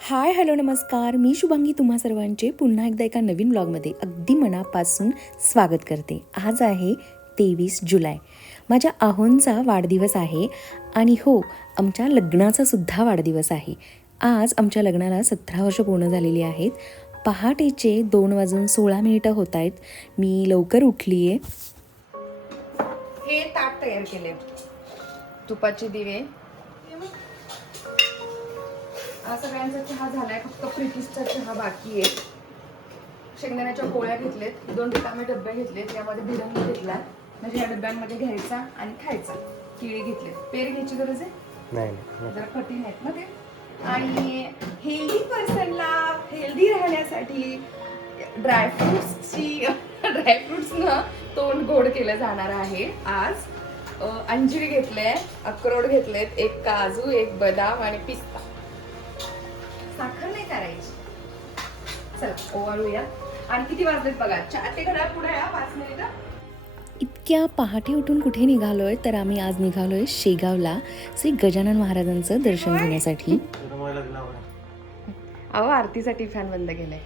Hi hello नमस्कार. मी शुभांगी तुम्हा सर्वांचे पुन्हा एकदा एका नवीन ब्लॉगमध्ये अगदी मनापासून स्वागत करते. आज आहे तेवीस जुलै. माझ्या आहोंचा वाढदिवस आहे आणि हो आमच्या लग्नाचा सुद्धा वाढदिवस आहे. आज आमच्या लग्नाला सतरा वर्ष पूर्ण झालेली आहेत. पहाटेचे दोन वाजून सोळा मिनिटं होत आहेत. मी लवकर उठली आहे हे ताट तयार केले तुपाचे दिवे सगळ्यांचा चहा झालाय फक्त प्रितिसचा चहा बाकी आहे. शेंगदाण्याच्या पोळ्या घेतलेत दोन रिकामे डबे घेतलेत यामध्ये भिरंगी घेतला म्हणजे या डब्यांमध्ये घ्यायचा आणि खायचा. केळी घेतले पेर घ्यायची गरज आहे? जरा कठीण आहेत ना ते? आणि हेल्दी पर्सनला हेल्दी राहण्यासाठी ड्रायफ्रुट्सची ड्रायफ्रुट्सनं तोंड गोड केलं जाणार आहे आज. अंजीर घेतले अक्रोड घेतलेत एक काजू एक बदाम आणि पिस्ता. साखर नाही करायची. चला ओवाळूया. आणि किती वाजलेत बघा? चार ते घरात पुढे या पाच मिनिटं. इतक्या पहाटे उठून कुठे निघालोय तर आम्ही आज निघालोय शेगावला श्री गजानन महाराजांचं दर्शन घेण्यासाठी. अहो आरतीसाठी फॅन बंद केलाय.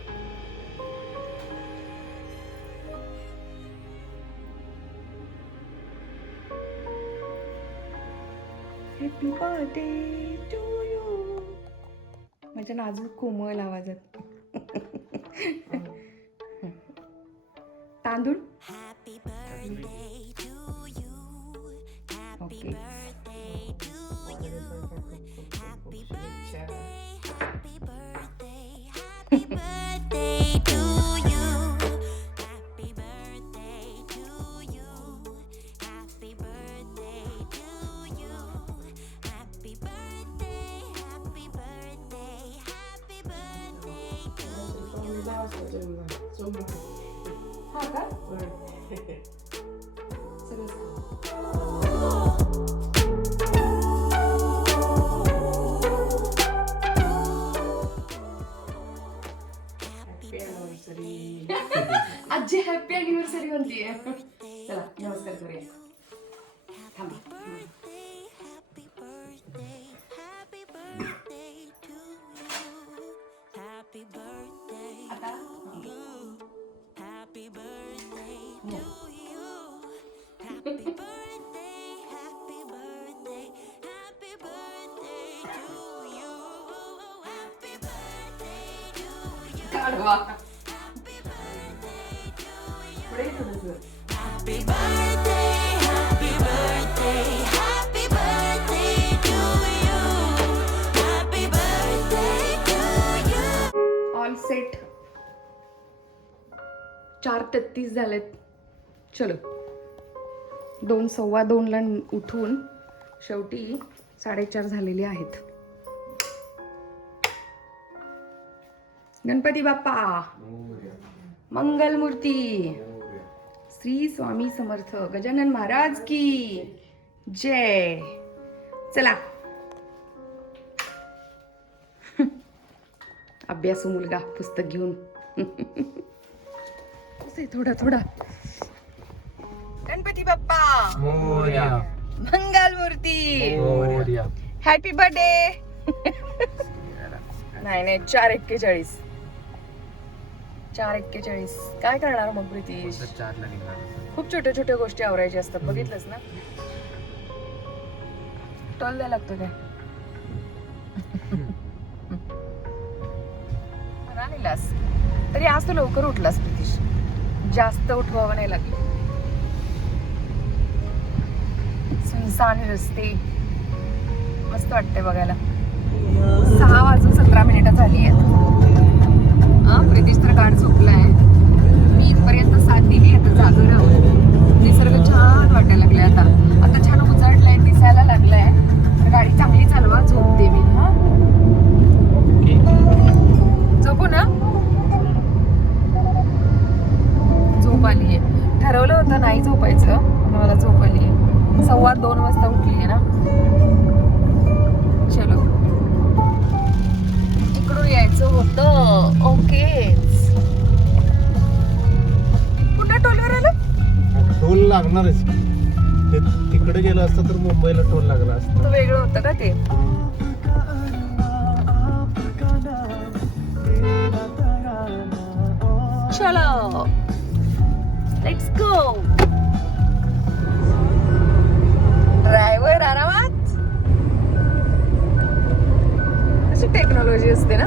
हॅपी बर्थडे टू यू म्हणजे माझ्या नाजूक कोमल आवाजात. हो. To you. हा का आजी हॅपी अॅनिव्हर्सरी म्हणतीये ऑल सेट चार तेहतीस झालेत. चलो. दोन सव्वा दोनला उठून शेवटी साडेचार झालेले आहेत. गणपती बाप्पा. मंगल मूर्ती श्री स्वामी समर्थ गजानन महाराज की जय. चला. अभ्यासू मुलगा पुस्तक घेऊन. थोडा थोडा. गणपती बाप्पा. मोरया. मंगल मूर्ती मोरया. हॅपी बर्थडे नाही नाही चार एक्केचाळीस. चार एक्केचाळीस. काय करणार मग प्रितीश? चारला. खूप छोट्या छोट्या गोष्टी आवरायच्या असतात बघितलंस ना? टॉल द्यायला लागतो काय? राहिलास तरी आज तू लवकर उठलास प्रितीश. जास्त उठवावं नाही लागलं. सुनसान रस्ते. मस्त वाटते बघायला. सहा वाजून सतरा मिनिटं झाली आहेत. प्रितीश तर गाड झोपलाय. मी इथपर्यंत साथ दिली आता जागं राहून निसर्ग छान वाटायला लागलाय आता. आता छान उजाडलाय दिसायला लागलाय. गाडी चांगली चालवा झोपते मी हा. झोपू ना? झोप आलीये. ठरवलं होतं नाही झोपायचं पण मला झोप आलीये. सव्वा दोन वाजता उठलीये ना? चलो. लागणारच. ते तिकडे गेलं असतं तर मुंबईला टोल लागला असता. वेगळं होतं का ते? चलो. लेट्स गो ड्रायव्हर आरामात? अशी टेक्नॉलॉजी असते ना?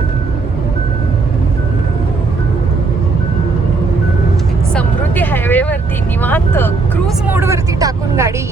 समृद्धी हायवेवरती निवांत क्रूज मोडवरती टाकून गाडी.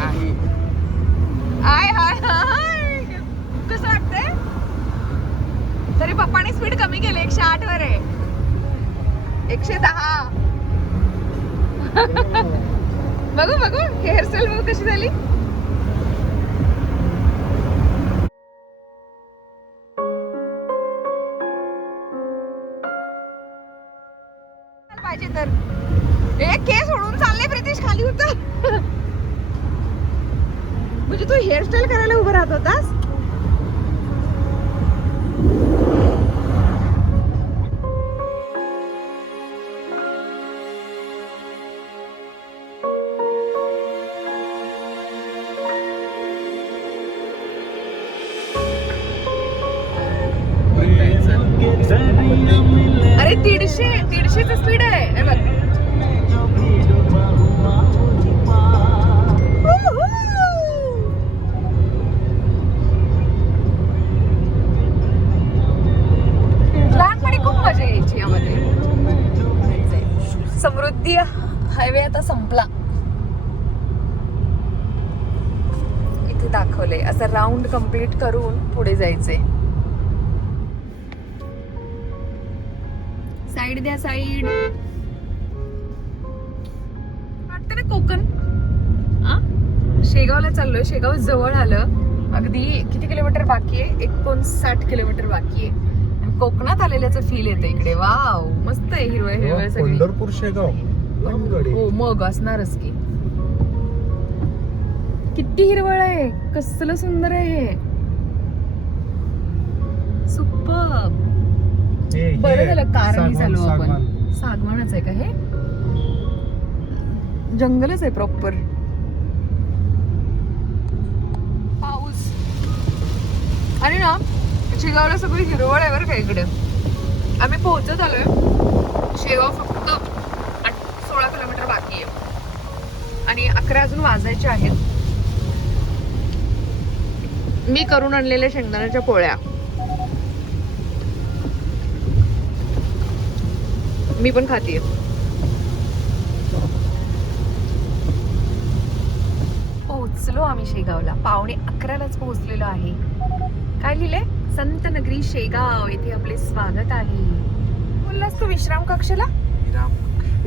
नाही. आय हाय हाय. कसं वाटतंय? तरी पप्पाने स्पीड कमी केली एकशे आठ वर आहे. एकशे दहा. बघू बघू. हेअरस्टाईल बघू कशी झाली. तू हेअरस्टाईल करायला उभं राहत होतास? अरे दीडशे दीडशेच स्पीड आहे. बघ. समृद्धी हायवे आता संपला. इथे दाखवले. असं राऊंड कंप्लीट करून पुढे जायचे साईड द्या साईड वाटतं ना कोकण? शेगावला चाललोय. शेगाव जवळ आलं. अगदी किती किलोमीटर बाकी आहे? एकोणसाठ किलोमीटर बाकी आहे. कोकणात आलेल्याचं फील येतं इकडे. वाव मस्त आहे हिरवळ हिरवळ सगळी. पंढरपूर शेगाव. हो मग असणारच की. किती हिरवळ आहे कसलं सुंदर आहे हे. सुपर. बरं झालं कारणी झालो आपण. सागवान. सागवानच आहे का हे? जंगलच आहे प्रॉपर पाऊस. आणि ना शेगावला सगळी हिरवळ आहे बरं का इकडे. आम्ही पोहोचत आलोय. शेगाव फक्त आहे आणि अकरा अजून वाजायचे आहेत. मी करून आणलेल्या शेंगदाण्याच्या पोळ्या. मी पण खाते पोहोचलो आम्ही शेगावला. पावणे अकरालाच पोहोचलेलो आहे. काय लिहिलंय? संत नगरी शेगाव. येथे आपले स्वागत आहे. बोललास तू विश्राम कक्षला?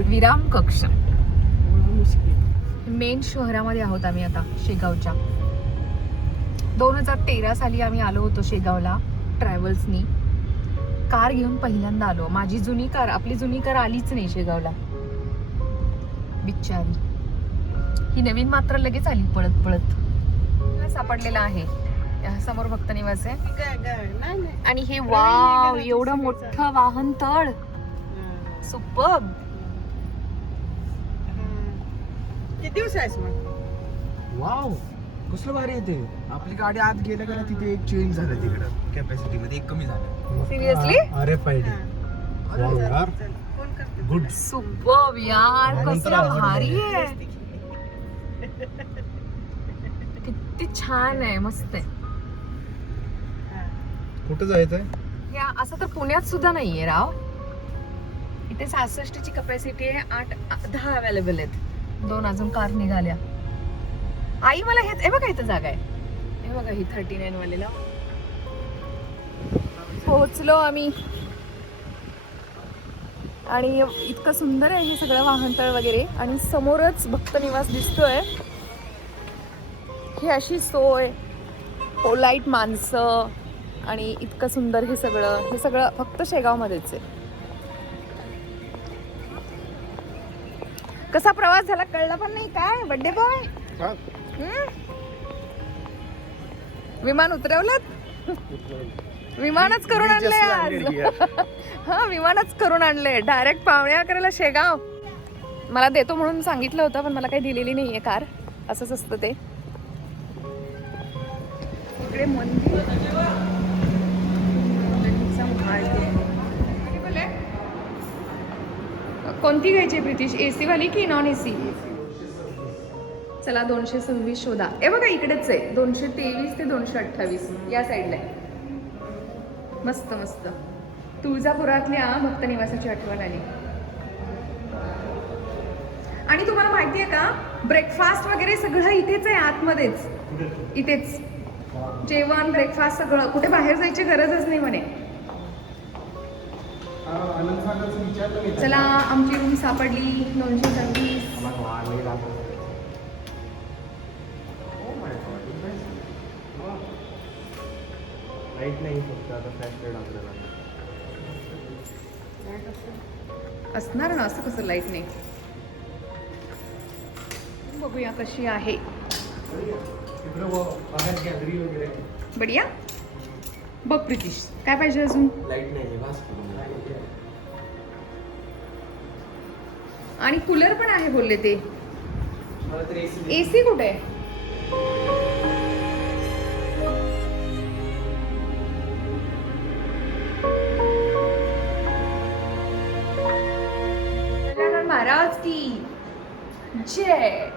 विराम कक्ष. मेन शहरामध्ये आहोत आम्ही आता शेगावच्या. दोन हजार तेरा साली आम्ही आलो होतो शेगावला ट्रॅव्हल्सनी. कार घेऊन पहिल्यांदा आलो. माझी जुनी कार आपली जुनी कार आलीच नाही शेगावला. बिचारी ही नवीन मात्र लगेच आली पळत पळत. सापडलेला आहे. या समोर भक्त निवास आहे. आणि हे वाव एवढं मोठं वाहन तळ सुपर. किती दिवस आहेस मग? वाव कसलं भारी येते आपली गाडी आत गेल्या गेल्या तिथे एक चेंज झालं तिकडं कॅपॅसिटी मध्ये एक कमी झालं. Seriously? अरे पाहिजे वाव यार. फोन करते गुड सुपर यार कसलं भारी आहे. किती छान आहे मस्त आहे. कुठं जायचंय? या असं तर पुण्यात सुद्धा नाहीये राव. इथे सहासष्टची कपॅसिटी आहे आठ दहा अवेलेबल आहेत. दोन अजून कार निघाल्या. आई मला हे बघा इथं जागा आहे. हे बघा ही थर्टी नाईन वालेला पोहोचलो आम्ही. आणि इतकं सुंदर आहे हे सगळं वाहनतळ वगैरे. आणि समोरच भक्त निवास दिसतोय. ही अशी सोय. पोलाईट माणसं. आणि इतकं सुंदर हे सगळं. हे सगळं फक्त शेगावमध्येच आहे. कसा प्रवास झाला कळला पण नाही काय? Birthday boy? विमान उतरवलं विमानच करून आणलंय आज. हा विमानच करून आणलंय. डायरेक्ट पावण्या करायला शेगाव. मला देतो म्हणून सांगितलं होतं पण मला काही दिलेली नाहीये कार. असंच असतं ते. इकडे मंदिर. कोणती घ्यायची प्रितीश ए सीवाली की नॉन ए सी चला दोनशे सव्वीस शोधा. हे बघा इकडेच आहे. दोनशे तेवीस ते दोनशे अठ्ठावीस. या साईडला आहे. मस्त मस्त. तुळजापुरातल्या भक्त निवासाची आठवण आली. आणि तुम्हाला माहिती आहे का? ब्रेकफास्ट वगैरे सगळं इथेच आहे आतमध्येच. इथेच. जेवण ब्रेकफास्ट सगळं. कुठे बाहेर जायची गरजच नाही म्हणे. चला आमची रूम सापडली. दोनशे सव्वीस. लाइट आपल्याला असणार ना असं कसं लाइट नाही? बघूया कशी आहे. बढिया. बघ प्रितीश काय पाहिजे अजून? लाइट नाही वास आणि कूलर पण आहे बोलले ते. एसी कुठे? महाराज की. जय.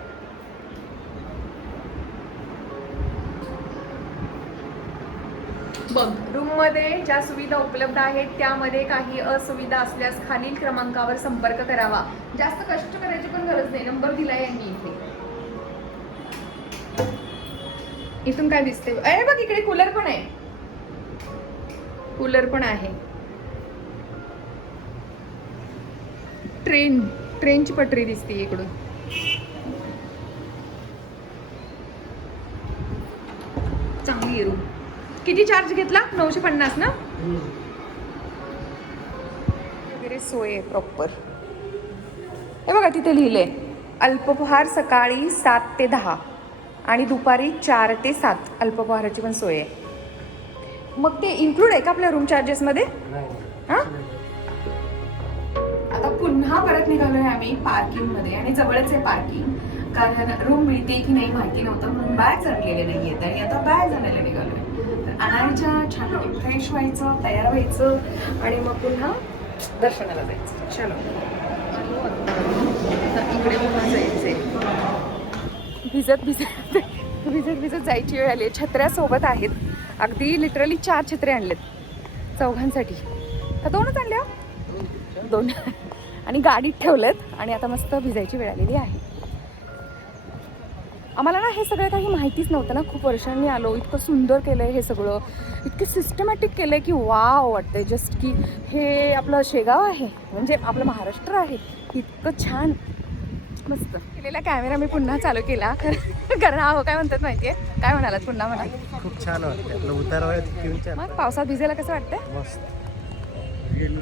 बघ. रूममध्ये ज्या सुविधा उपलब्ध आहेत त्यामध्ये काही असुविधा असल्यास खालील क्रमांकावर संपर्क करावा. जास्त कष्ट करायची पण गरज नाही. नंबर दिला यांनी इथे. इथून काय दिसते अरे बघ इकडे कूलर पण आहे. कूलर पण आहे. ट्रेन ट्रेनची पटरी दिसते इकडून. चांगली आहे रूम. किती चार्ज घेतला? नऊशे पन्नास ना? वगैरे सोय आहे प्रॉपर हे बघा तिथे लिहिले अल्पपहार सकाळी सात ते दहा आणि दुपारी चार ते सात अल्पपहाराची पण सोय आहे. मग ते इन्क्लूड आहे का आपल्या रूम चार्जेसमध्ये हां? आता पुन्हा परत निघालोय आम्ही पार्किंगमध्ये आणि जवळच आहे पार्किंग कारण रूम मिळते की नाही माहिती नव्हतं म्हणून बॅग आणलेले नाही आहेत आणि आता बॅग आणायला निघालोय. तर आणायच्या छान फ्रेश व्हायचं तयार व्हायचं आणि मग पुन्हा दर्शनाला जायचं. चलो. इकडे पुन्हा भिजत भिजत भिजत भिजत जायची वेळ आली. छत्र्या सोबत आहेत. अगदी लिटरली चार छत्रे आणलेत. चौघांसाठी. तर दोनच आणल्या? दोन. आणि गाडीत ठेवलेत. आणि आता मस्त भिजायची वेळ आलेली आहे. आम्हाला ना हे सगळं काही माहितीच नव्हतं ना. खूप वर्षांनी आलो. इतकं सुंदर केलं आहे हे सगळं. इतकं सिस्टमॅटिक केलं आहे की वाव वाटतंय. जस्ट की हे आपलं शेगाव आहे. म्हणजे आपलं महाराष्ट्र आहे. इतकं छान. मस्त. केलेला कॅमेरा मी पुन्हा चालू केला. कारण हा काय म्हणतात माहितीये? काय म्हणालात पुन्हा म्हणा खूप छान वाटतं मग पावसात भिजायला कसं मस्त. ट्रेन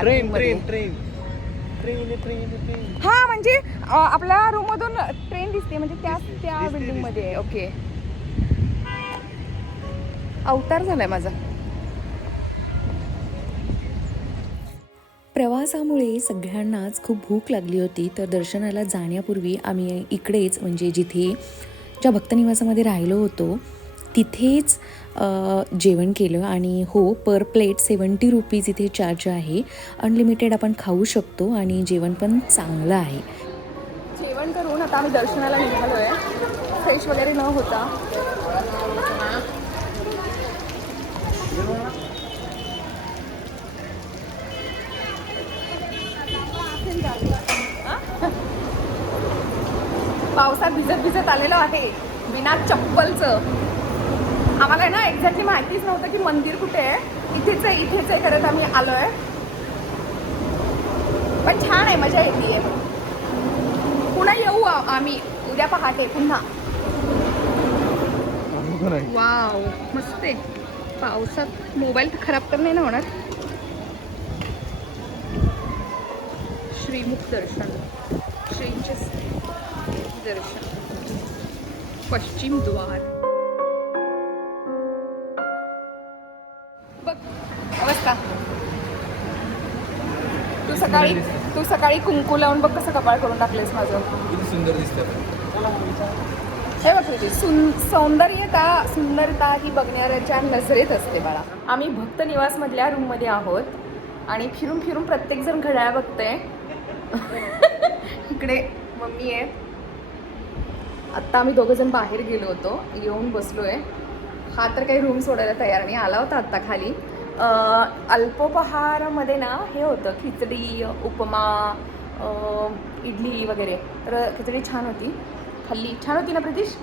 ट्रेन ट्रेन ट्रेन हा म्हणजे अ, आपल्या रूम मधून ट्रेन दिसते म्हणजे त्या त्या बिल्डिंगमध्ये आहे ओके अवतार झालाय माझा. प्रवासामुळे सगळ्यांनाच खूप भूक लागली होती तर दर्शनाला जाण्यापूर्वी आम्ही इकडेच म्हणजे जिथे ज्या भक्तनिवासामध्ये राहिलो होतो तिथेच जेवण केलं आणि हो पर प्लेट सेवन्टी रुपीज इथे चार्ज आहे. अनलिमिटेड आपण खाऊ शकतो आणि जेवण पण चांगलं आहे. जेवण करून आता आम्ही दर्शनाला निघालोय. फ्रेश वगैरे न होता. पावसात भिजत भिजत आलेलो आहे. बिना चप्पलचं. आम्हाला आहे ना एक्झॅक्टली माहितीच नव्हतं की मंदिर कुठे आहे. इथेच आहे इथेच आहे करत आम्ही आलोय. पण छान आहे मजा येते. पुन्हा येऊ आम्ही. उद्या पहाटे पुन्हा. वाव मस्त आहे. पावसात मोबाईल खराब तर नाही ना होणार? श्रीमुख दर्शन. श्रींचे दर्शन. पश्चिम द्वार. सकाळी तू सकाळी कुंकू लावून बघ कसं कपाळ करून टाकलेस माझं. किती सुंदर दिसतं हे बघ तुझी सुन सौंदर्यता सुंदरता ही बघणाऱ्याच्या नजरेत असते बाळा. आम्ही भक्त निवासमधल्या रूममध्ये आहोत आणि फिरून फिरून प्रत्येकजण घड्याळ बघते इकडे मम्मी आहे. आत्ता आम्ही दोघं जण बाहेर गेलो होतो. येऊन बसलोय. हा तर काही रूम सोडायला तयार नाही. आला होता आत्ता खाली. अल्पोपहारामध्ये ना हे होतं खिचडी उपमा इडली वगैरे. तर खिचडी छान होती. खाल्ली. छान होती ना प्रतीश?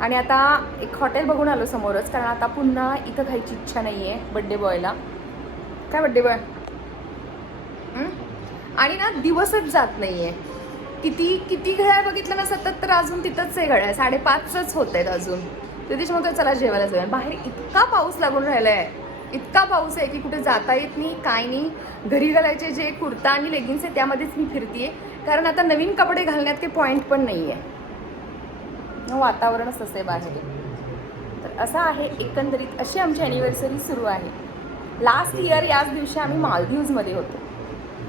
आणि आता एक हॉटेल बघून आलो समोरच कारण आता पुन्हा इथं खायची इच्छा नाही आहे बड्डे बॉयला. काय बड्डे बॉय? आणि ना दिवसच जात नाही आहे किती किती घड्याळ बघितलं ना सतत तर अजून तिथंच आहे घड्याळ. साडेपाचच होत आहेत अजून. प्रतीश म्हणतो चला जेवायला जाऊया. बाहेर इतका पाऊस लागून राहिला आहे इतका पाऊस आहे की कुठे जाता येत नाही काय नाही. घरी घालायचे जे कुर्ता आणि लेगिन्स आहे त्यामध्येच मी फिरतीये. कारण आता नवीन कपडे घालण्यात काही पॉईंट पण नाही आहे वातावरणच असं आहे बाहेर. तर असं आहे एकंदरीत अशी आमची ॲनिव्हर्सरी सुरू आहे. लास्ट इयर याच दिवशी आम्ही मालदीवजमध्ये होतो.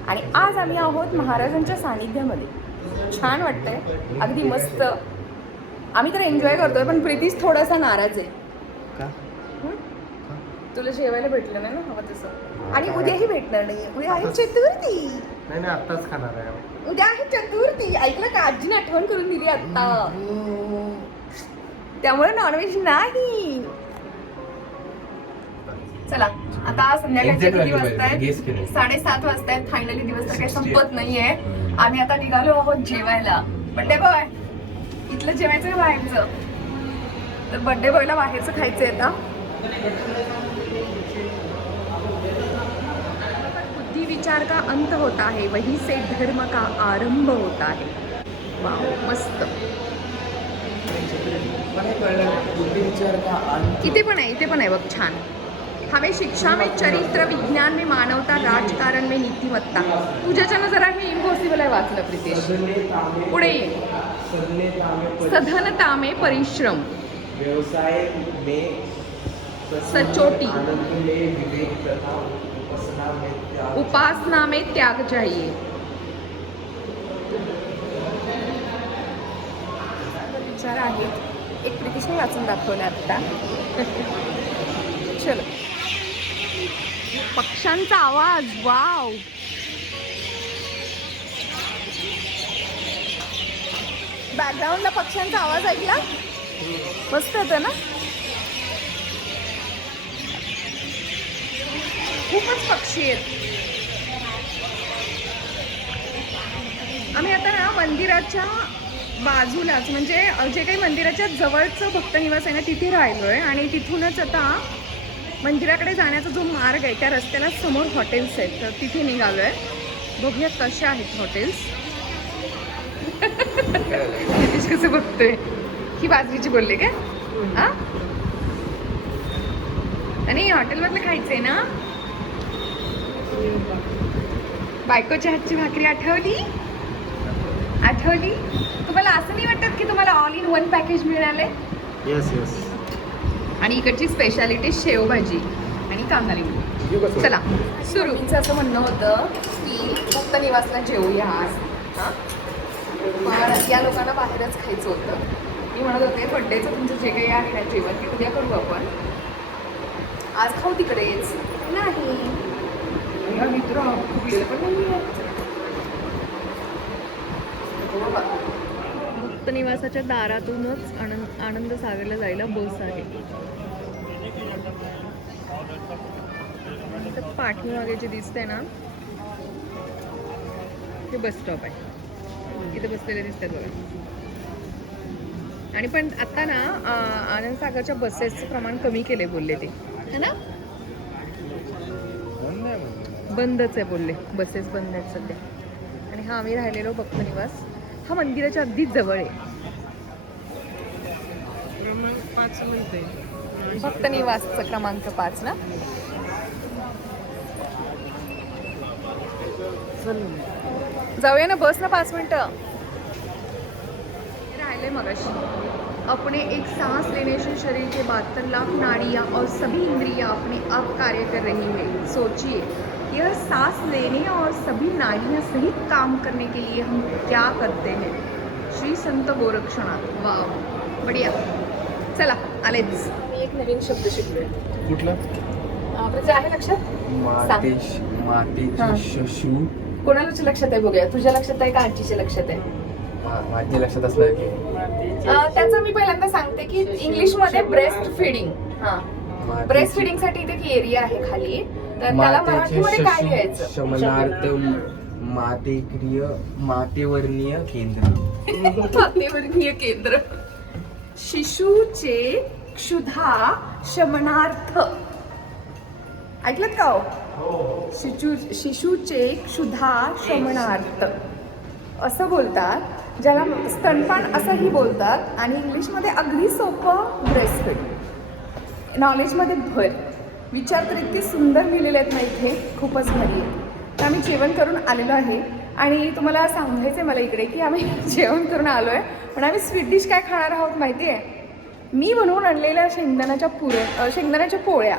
आणि आज आम्ही आहोत महाराजांच्या सानिध्यामध्ये. छान वाटतंय. अगदी मस्त. आम्ही तर एन्जॉय करतोय पण प्रीतीच थोडासा नाराज आहे. तुला जेवायला भेटलं नाही ना हवं तसं. आणि उद्याही भेटणार नाही. उद्या आहे चतुर्थी. नाही नाही आत्ताच खाणार आहे. उद्या आहे चतुर्थी. ऐकलं का? आजीने आठवण करून दिली आता त्यामुळे नॉनव्हेज नाही. चला आता संध्याकाळचे किती. साडेसात वाजतायत. फायनली दिवस तर काही संपत नाहीये. आम्ही आता निघालो आहोत जेवायला. बड्डे बॉय इथलं जेवायचं बाहेरचं? तर बड्डे बॉयला बाहेरचं खायचंय आता. विचार का अंत होता है वही से धर्म का आरंभ होता है वाव मस्त. इथे पण आहे इथे पण आहे बघ छान. हमें शिक्षा में चरित्र विज्ञान में मानवता राजकारण में नीतिमत्ता. तुझ्याच्यानं जरा हे इम्पॉसिबल आहे वाचलं प्रितेश. पुढे सधनता में परिश्रम. व्यवसाय में सचोटी. उपासना में त्याग चाहिए विचार आहेत एक प्रितिशने वाचून दाखवलं आता. चलो. पक्ष्यांचा आवाज वाव. बॅकग्राऊंडला पक्ष्यांचा आवाज ऐकला? मस्त होतं ना? खूपच पक्षी आहेत. आम्ही आता ना मंदिराच्या बाजूलाच म्हणजे जे काही मंदिराच्या जवळचं भक्तनिवास आहे ना तिथे राहिलो आहे आणि तिथूनच आता मंदिराकडे जाण्याचा जो मार्ग आहे त्या रस्त्याला समोर हॉटेल्स आहेत. तर तिथे निघालो आहे बघूया कशा आहेत हॉटेल्स नितीश कसं बघतोय. ही बाजरीची बोलली काय? हा? आणि हॉटेलमधलं खायचं आहे ना? बायकोच्या हातची भाकरी आठवली? आठवली? तुम्हाला असं नाही वाटत की तुम्हाला ऑल इन वन पॅकेज मिळाले येस येस आणि इकडची स्पेशालिटी शेवभाजी आणि कांदा लिंबू. चला सुरू. तुमचं असं म्हणणं होतं की फक्त निवासला जेवूया आज. हां? या लोकांना बाहेरच खायचं होतं. मी म्हणत होते बड्डेचं तुमचं जे काही आहे ना जेवण ते उद्या करू आपण. आज खाऊ तिकडेच. नाही. या मित्र निवासाच्या दारातूनच आनंद आनंद सागरला जायला बस आहे. पाठीमागे जे दिसतंय ना ते बस स्टॉप आहे. इथे बसलेले दिसतात बघा. आणि पण आता ना आनंद सागरच्या बसेसचं प्रमाण कमी केले बोलले ते. है ना? बंदच आहे बोलले. बसेस बंद आहेत सध्या. आणि हा आम्ही राहिलेलो भक्त निवास हा मंदिराच्या अगदी जवळ आहे. भक्त निवासचा क्रमांक पाच ना? चल जाऊया ना बस ना पाच मिनटं. राहिले मगाशी. अपने एक सांस लेने से शरीर के बहत्तर लाख नाड़ियाँ और सभी इंद्रियाँ अपने आप कार्य कर रही है. सोचिए. यह सांस लेने और सभी नाड़ियाँ सहित काम करने के लिए हम क्या करते हैं? श्री संत गोरक्षनाथ। वाव बढिया। चला आलेच मी एक नवीन शब्द शिकलोय. कुठला? आहे लक्षात? मातेश हा. मातेची शशू. कोणाच्या लक्षात आहे बघूया. तुझ्या लक्षात आहे का आजीच्या लक्षात आहे? माझ्या लक्षात असलं की. अं, त्याचं मी पहिल्यांदा सांगते की इंग्लिशमध्ये ब्रेस्ट फिडिंग हा. ब्रेस्ट फिडिंगसाठी इथे एरिया आहे खाली. तर त्याला मराठीमध्ये काय लिहायचं? शमनार्थ मातेक्रिय मातेवर्णीय केंद्र. मातेवर्गीय केंद्र. शिशूचे क्षुधा शमनार्थ. ऐकलत का हो? शिशू शिशूचे क्षुधा शमनार्थ. असं बोलतात ज्याला स्तनपान असंही बोलतात आणि इंग्लिशमध्ये अगदी सोपं ब्रेस्टफीड नॉलेजमध्ये भर. विचार तर इतके सुंदर लिहिलेले आहेत ना इथे खूपच भारी आहे तर आम्ही जेवण करून आलेलो आहे आणि तुम्हाला सांगायचं आहे मला इकडे की आम्ही जेवण करून आलो आहे पण आम्ही स्वीट डिश काय खाणार आहोत माहिती आहे मी बनवून आणलेल्या शेंगदाण्याच्या पुऱ्या शेंगदाण्याच्या पोळ्या.